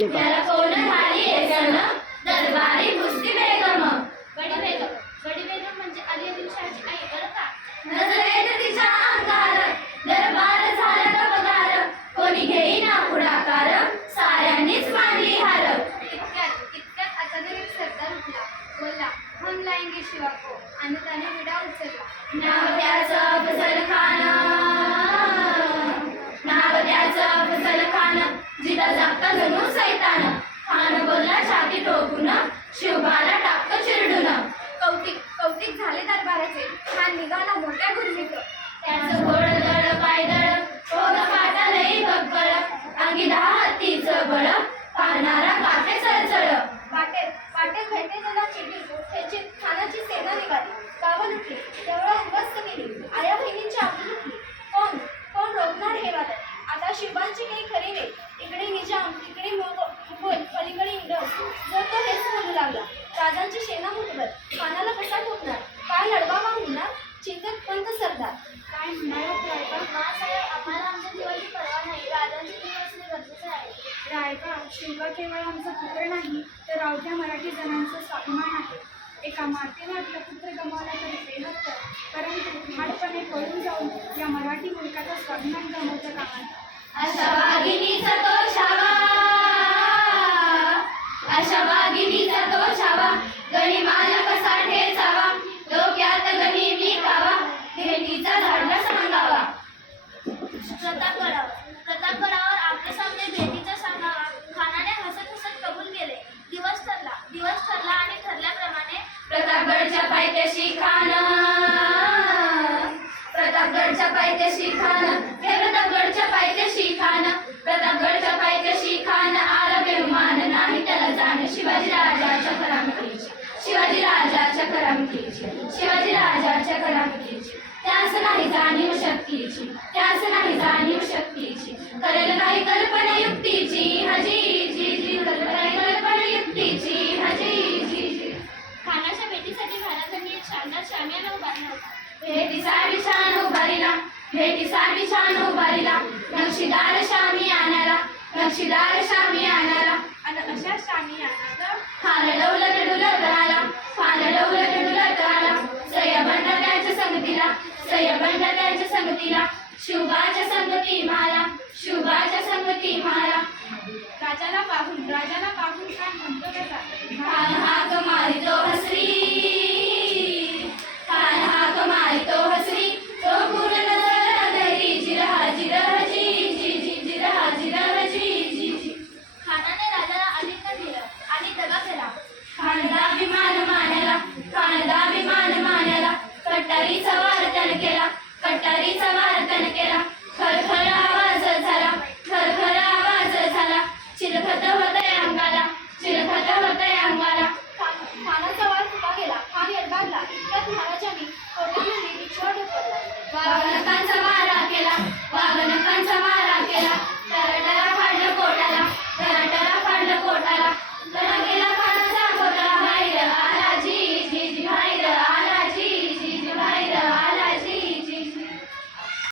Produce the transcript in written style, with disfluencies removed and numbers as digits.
याला कोण झाली एसन दरबारी कुस्ती बेगम. गडी बेगम म्हणजे अली आदिलशहाची आई बरं का. नजरेत तिच्या अंगार दरबार झाला गपगार. कोणी घेईना पुढाकार साऱ्यांनीच मानली हार. इतक्यात अचानक एक सरदार उठला. बोलला, हम लाएंगे शिवा को. आणि त्याने विडा उचलला. नाव त्याचं अफजल खान, नाव त्याचं अफजल खान. जिता जागता जणू सैतान. खान बोलला छाती ठोकून, शिवबाला टाकतो चिरडून. कौतिक झाले दरबाराचे. खान निघाला मोठ्या गुरमीत. त्याचं घोडदळ पायदळ ओढ काटा लई बब्बळ. अंगी 10 हत्तीचं बळ पाहणारा काटे चळचळ. वाटेत भेटे त्याला चिडी. त्याची खानाची सेना निघाली. गावं लुटली, देवळं उद्ध्वस्त केली. आया बहिणींची आपली लुटली. कोण रोखणार हे वादळ. आता शिवबांची काही खरी नाही. इकडे निजाम, तिकडे मुघल, पलीकडे इंग्रज. जो तो हेच बोलू लागला. राजांची सेना मुठभर. खानाला कसा ठोकणार, काय लढवावा म्हणणार. चिंतक पंत सरदार. काय म्हणालात रायबा? महासाहेब, आम्हाला आमच्या जीवाची पर्वा नाही. राजांची जीव असणे गरजेचे आहे. रायबा, शिवबा केवळ आमचा पुत्र नाही तर अवघ्या मराठी जणांचा स्वाभिमान आहे. एका मातेने आपला पुत्र गमावला तरी ते नसतं, परंतु हाडपणे पळून जाऊन या मराठी मुलकाचा स्वाभिमान गमावता कामा नये. अशा वाघिणीचा तो छावा, अशा वाघिणीचा तो छावा. गणिमाला कसा ठेचावा, डोक्यात गणी विकावा. भेटीचा धाडला सांगावा. प्रतापगडावर आपल्या सामने भेटीचा सांगावा. खानाने हसत हसत कबूल केले. दिवस ठरला आणि ठरल्याप्रमाणे प्रतापगडच्या पायथ्याशी खान, प्रतापगडच्या पायथ्याशी खान. हे प्रतापगडच्या पायथ्याशी खान, प्रतापगडच्या पायथ्याशी खान. आला बेहुमान नाही त्याला जाण. शिवाजी राजाच्या करामतीची, शिवाजी राजाच्या करामतीची, शिवाजी राजाच्या करामतीची. त्यास नाही जाणीव शक्तीची, त्यास नाही जाणीव शक्तीची. करेल काही कल्पना युक्तीची हजी जी जी. करेल काही कल्पना युक्तीची हजी जी जी. खानाच्या भेटीसाठी महाराजांनी एक शानदार शामियाना उभारला होता. भेटीसाठी छान उभारीला, भेटीसाठी छान उभारीला. नक्षीदार शामी आणाला, नक्षीदार शामी आणाला. आणि अशा शामियानाला खान डौलत डुलत आला, खान डौलत डुलत आला. सय्यबंड त्याच्या संगतीला, सय्यबंड त्याच्या संगतीला. शिवबाच्या संगती माला, शिवबाच्या संगती माला. राजाला पाहून खान म्हणतो कसा. खान हाक मारितो हसरी,